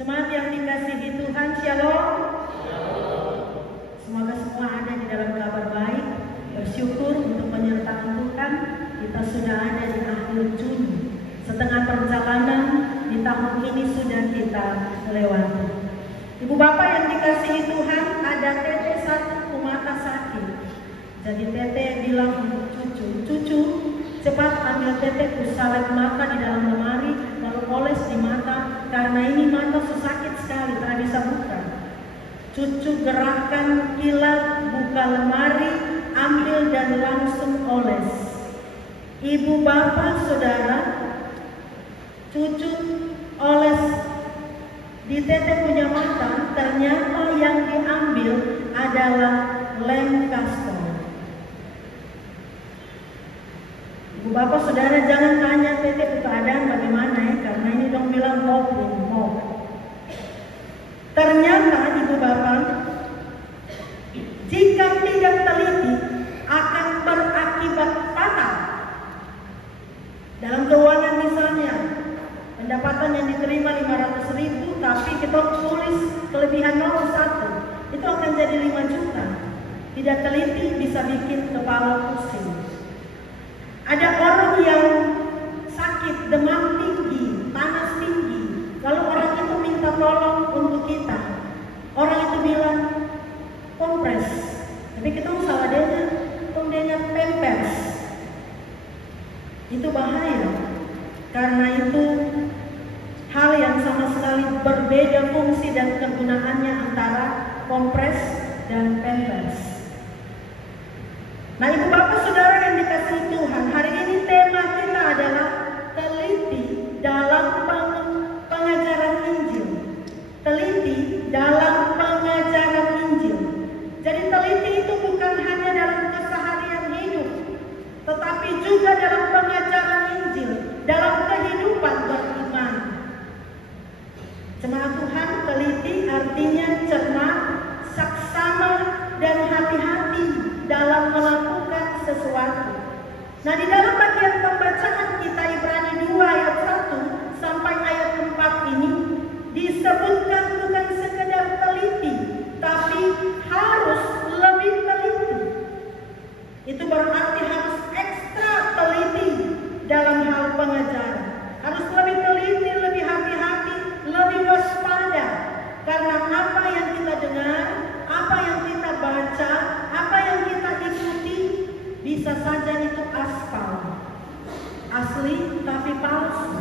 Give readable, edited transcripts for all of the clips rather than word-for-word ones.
Jemaat yang dikasihi Tuhan, Shalom. Semoga semua ada di dalam kabar baik. Bersyukur untuk penyertaan Tuhan. Kita sudah ada di akhir Juni. Setengah perjalanan di tahun ini sudah kita lewati. Ibu bapak yang dikasihi Tuhan, ada Tete satu mata sakit. Jadi Tete bilang untuk cucu, cepat ambil Tete salep mata di dalam lemari, lalu oles di mata, karena ini mata sakit sekali, tak bisa buka. Cucu gerahkan kilat, buka lemari, ambil dan langsung oles. Ibu bapak saudara, cucu oles di Tete punya mata, ternyata yang diambil adalah lem kastor. Ibu bapak saudara jangan tanya Tete keadaan bagaimana ya, karena ini dong bilang mau. Ternyata ibu bapak, jika tidak teliti akan berakibat fatal. Dalam keuangan misalnya, pendapatan yang diterima 500.000, tapi kita tulis kelebihan 01, itu akan jadi 5 juta. Tidak teliti bisa bikin kepala pusing. Ada orang yang sakit, demam tinggi, panas tinggi, lalu orang itu minta tolong untuk kita. Orang itu bilang kompres, tapi kita salah dia pampers. Itu bahaya, karena itu hal yang sama sekali berbeda fungsi dan kegunaannya antara kompres dan pampers. Nah, ibu bapak saudara yang dikasihi Tuhan, hari ini tema kita adalah teliti dalam pengajaran Injil. Teliti dalam pengajaran Injil. Jadi teliti itu bukan hanya dalam keseharian hidup, tetapi juga dalam pengajaran Injil, dalam kehidupan beriman. Jemaat Tuhan, teliti artinya cermat, saksama, dan hati-hati dalam melakukan sesuatu. Nah, di dalam bagian pembacaan kita Ibrani 2 ayat 1 sampai ayat 4 ini disebutkan bukan sekedar teliti, tapi harus lebih teliti. Itu berarti harus ekstra teliti dalam hal pengajaran. Harus lebih teliti, lebih hati-hati, lebih waspada. Karena apa yang kita dengar, apa yang kita baca, apa yang kita ikuti, bisa saja itu aspal, asli tapi palsu.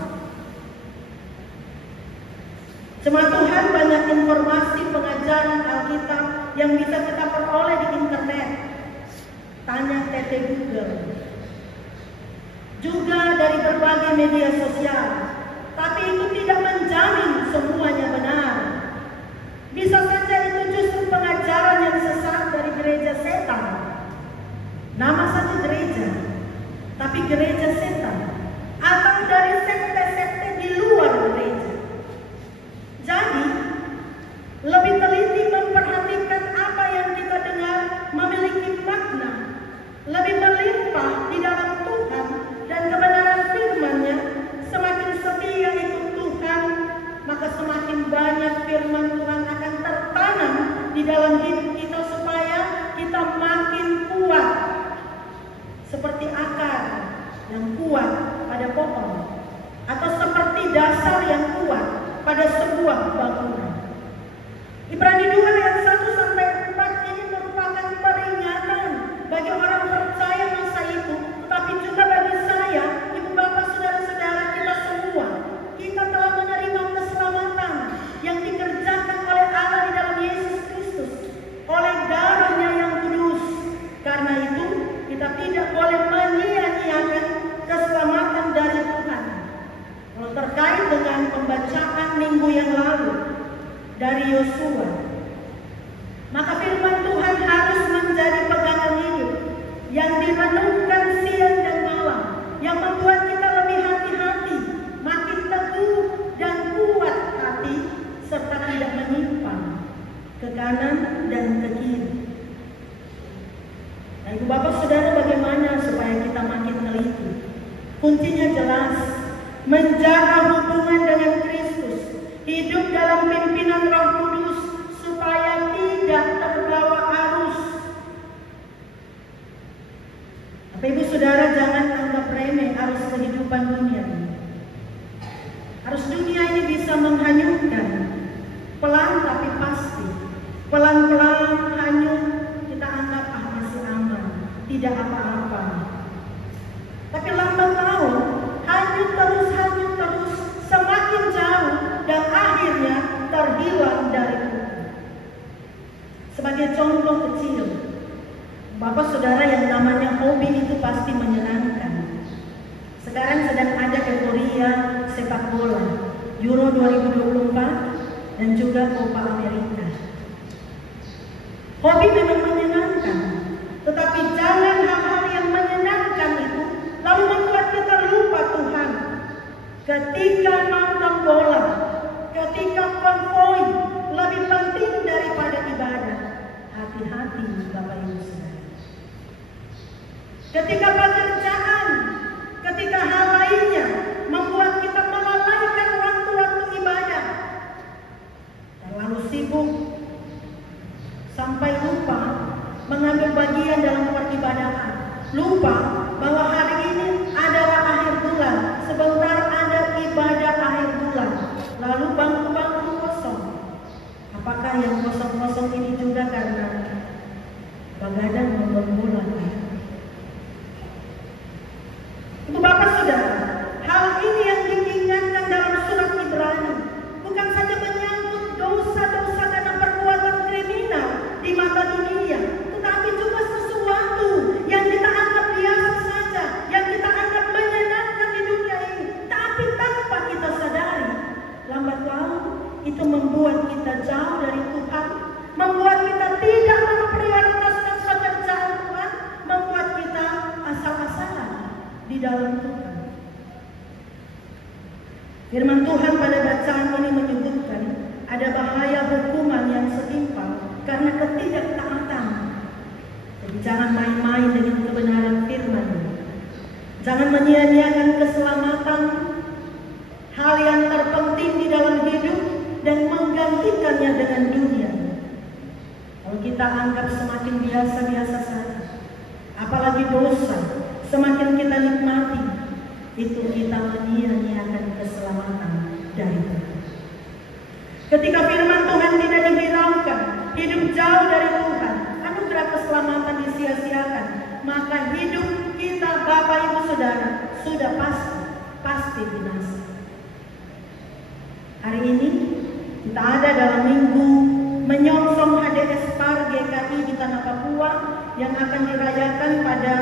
Jemaat Tuhan, banyak informasi pengajaran Alkitab yang bisa kita peroleh di internet. Tanya Tete Google. Juga dari berbagai media sosial. Tapi itu tidak menjamin semuanya benar. Bisa saja itu justru pengajaran yang sesat dari gereja setan. Nama saja gereja, tapi gereja setan. Atau dari sekte-sekte di luar gereja. Jadi, lebih teliti memperhatikan apa yang kita dengar memiliki makna. Lebih melimpah di dalam Tuhan dan kebenaran firman-Nya. Semakin setia ikut Tuhan, maka semakin banyak firman Tuhan akan tertanam di dalam hidup kita supaya kita makin kuat seperti akar yang kuat pada pohon, atau seperti dasar yang kuat pada sebuah bangunan. Ibrani 2 ayat 1 sampai 4 ini merupakan peringatan bagi orang percaya masa itu, tetapi juga bagi saya, ibu bapak, saudara-saudara kita semua. Kita telah menerima keselamatan yang dikerjakan oleh Allah di dalam Yesus Kristus, oleh darah-Nya yang kudus. Karena itu, kita tidak boleh menyia-nyiakan keselamatan dari Tuhan. Kalau terkait dengan pembacaan minggu yang lalu dari Yosua, maka firman Tuhan harus menjadi pegangan hidup yang direnungkan siang dan malam, yang membuat kita lebih hati-hati, makin teguh dan kuat hati, serta tidak menyimpang ke kanan dan ke kiri. Nah, ibu bapak saudara, bagaimana supaya kita makin teliti? Kuncinya jelas, menjaga hubungan dengan Kristus, hidup dalam Harus dunia ini bisa menghanyutkan, pelan tapi pasti. Pelan-pelan hanyut, kita anggap masih aman, tidak apa-apa. Tapi lambat laun hanyut terus, semakin jauh dan akhirnya terhilang dari Tuhan. Sebagai contoh kecil, Bapak Saudara, yang namanya hobi itu pasti menyenangkan. Sekarang sedang ada euforia sepak bola, Euro 2024 dan juga Copa Amerika. Hobi memang menyenangkan, tetapi jangan hal-hal yang menyenangkan itu lalu membuat kita lupa Tuhan. Ketika nonton bola, ketika konvoi lebih penting daripada ibadah. Hati-hati Bapak Ibu Saudara. Ketika pekerjaan, ketika hal lainnya membuat kita melalaikan waktu-waktu ibadah, terlalu sibuk sampai lupa mengambil bagian dalam peribadahan, lupa bahwa hari ini adalah akhir bulan, sebentar ada ibadah akhir bulan, lalu bangku-bangku kosong. Apakah yang kosong-kosong ini juga karena begadang nonton bola? Untuk Bapak Saudara, hal ini yang diingatkan dalam surat Ibrani bukan saja menyangkut dosa-dosa karena perbuatan kriminal di mata dunia, tetapi juga sesuatu yang kita anggap biasa saja, yang kita anggap menyenangkan di dunia ini, tapi tanpa kita sadari, lambat laun itu membuat kita jauh dari Tuhan, membuat kita tidak memprioritaskan pekerjaan Tuhan, membuat kita asal-asalan di dalam Tuhan. Firman Tuhan pada bacaan ini menyebutkan ada bahaya hukuman yang setimpal karena ketidaktaatan. Jadi jangan main-main dengan kebenaran firman. Jangan menyia-nyiakan keselamatan, hal yang terpenting di dalam hidup, dan menggantikannya dengan dunia. Kalau kita anggap semakin biasa-biasa saja, apalagi dosa, semakin kita nikmati, itu kita menyia-nyiakan keselamatan dari Tuhan. Ketika firman Tuhan tidak dihiraukan, hidup jauh dari Tuhan, anugerah keselamatan disia-siakan, maka hidup kita Bapak Ibu Saudara sudah pasti binasa. Hari ini kita ada dalam minggu menyongsong HDS PAR GKI di Tanah Papua yang akan dirayakan pada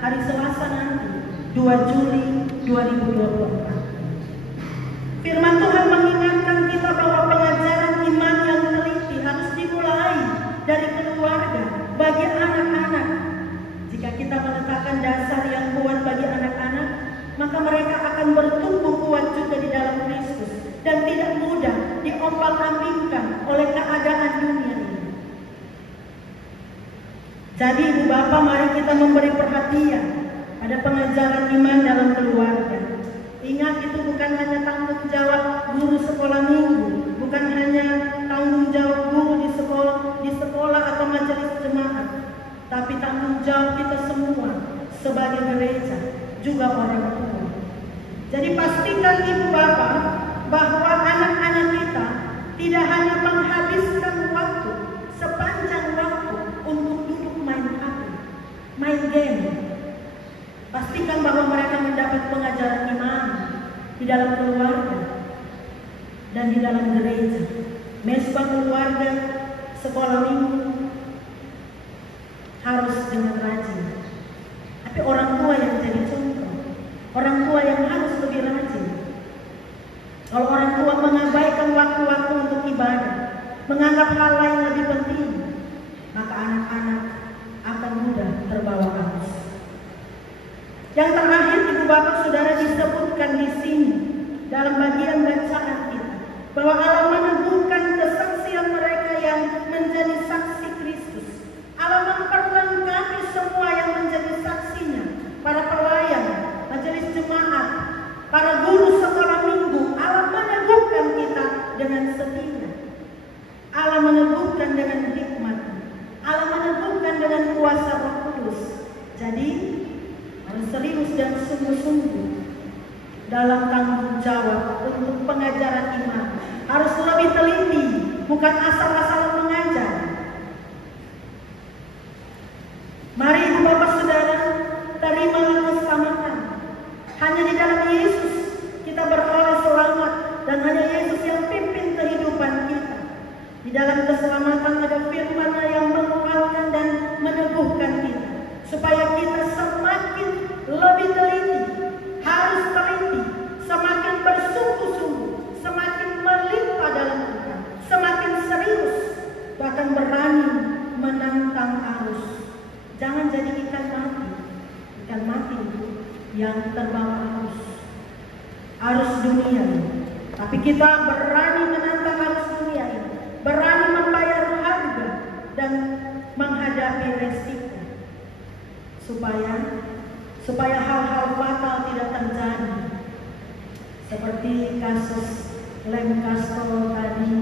hari Selasa nanti, 2 Juli 2024. Firman Tuhan mengingatkan kita bahwa pengajaran iman yang teliti harus dimulai dari keluarga bagi anak-anak. Jika kita meletakkan dasar yang kuat bagi anak-anak, maka mereka akan bertumbuh kuat juga di dalam Kristus dan tidak mudah diombang-ambingkan oleh keadaan dunia ini. Jadi Ibu Bapak, mari kita memberi perhatian pada pengajaran iman dalam keluarga. Ingat, itu bukan hanya tanggung jawab guru sekolah minggu, bukan hanya tanggung jawab guru di sekolah atau majelis jemaat, tapi tanggung jawab kita semua sebagai gereja, juga orang tua. Jadi pastikan Ibu Bapak bahwa anak-anak kita tidak hanya menghabiskan waktu sepanjang waktu untuk duduk main HP, main game. Pastikan bahwa mereka mendapat pengajaran iman di dalam keluarga dan di dalam gereja. Mesbah keluarga, sekolah minggu harus dengan rajin. Tapi orang tua yang jadi contoh, orang tua yang harus lebih rajin. Kalau orang tua mengabaikan waktu-waktu untuk ibadah, menganggap hal lain lebih penting, maka anak-anak akan mudah terbawa arus. Yang terakhir, Ibu Bapak Saudara, disebutkan di sini dalam bagian bacaan kita bahwa Allah meneguhkan kesaksian mereka yang menjadi saksi Kristus. Allah memperlengkapi semua yang menjadi saksinya, para pelayan, majelis jemaat, para guru sekolah minggu. Allah meneguhkan kita dengan setia. Allah meneguhkan dengan hikmat. Allah meneguhkan dengan kuasa Roh Kudus. Jadi harus serius dan sungguh-sungguh dalam tanggung jawab untuk pengajaran iman. Harus lebih teliti, bukan asal-asalan mengajar. Mari Ibu Bapak Saudara, terimalah keselamatan. Hanya di dalam Yesus kita beroleh selamat, dan hanya Yesus yang pimpin kehidupan kita. Di dalam keselamatan ada firman yang menguatkan dan meneguhkan kita, supaya kita semakin lebih teliti, harus teliti, semakin bersungguh-sungguh, semakin melimpah dalam Tuhan, semakin serius, bahkan berani menantang arus. Jangan jadi ikan mati yang terbawa arus dunia ini. Tapi kita berani menantang arus dunia ini, berani membayar harga dan menghadapi resiko, supaya hal-hal fatal tidak terjadi, seperti kasus lem Castro tadi,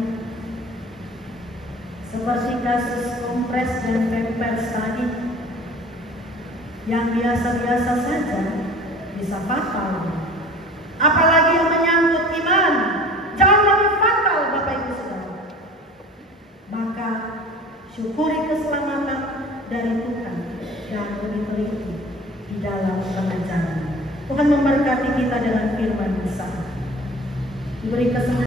seperti kasus kompres dan pampers tadi, yang biasa-biasa saja bisa fatal. Apalagi yang menyangkut iman, jauh lebih fatal, Bapak Ibu Saudara. Maka syukuri keselamatan dari Tuhan dan lebih teliti di dalam pengajaran. Tuhan memberkati kita dengan firman-Nya. Diberi kesempatan.